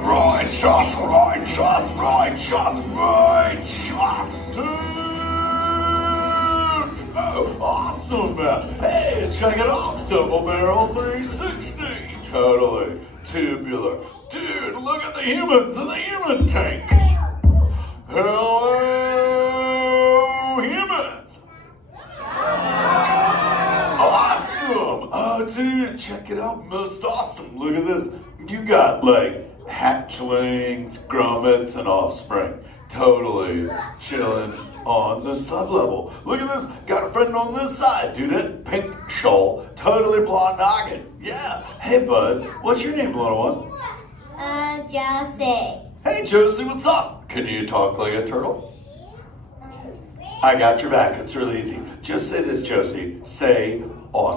Right, just right, just right, just right, just dude. Oh, awesome, man. Hey, check it out, double barrel 360. Totally tubular. Dude, look at the humans in the human tank. Hello, humans. Awesome. Oh, dude, check it out. Most awesome. Look at this. You got like hatchlings, grommets, and offspring. Totally chilling on the sublevel. Look at this. Got a friend on this side. Dude, that pink shawl. Totally blonde noggin. Yeah. Hey, bud. What's your name, little one? Josie. Hey, Josie, what's up? Can you talk like a turtle? I got your back. It's really easy. Just say this, Josie. Say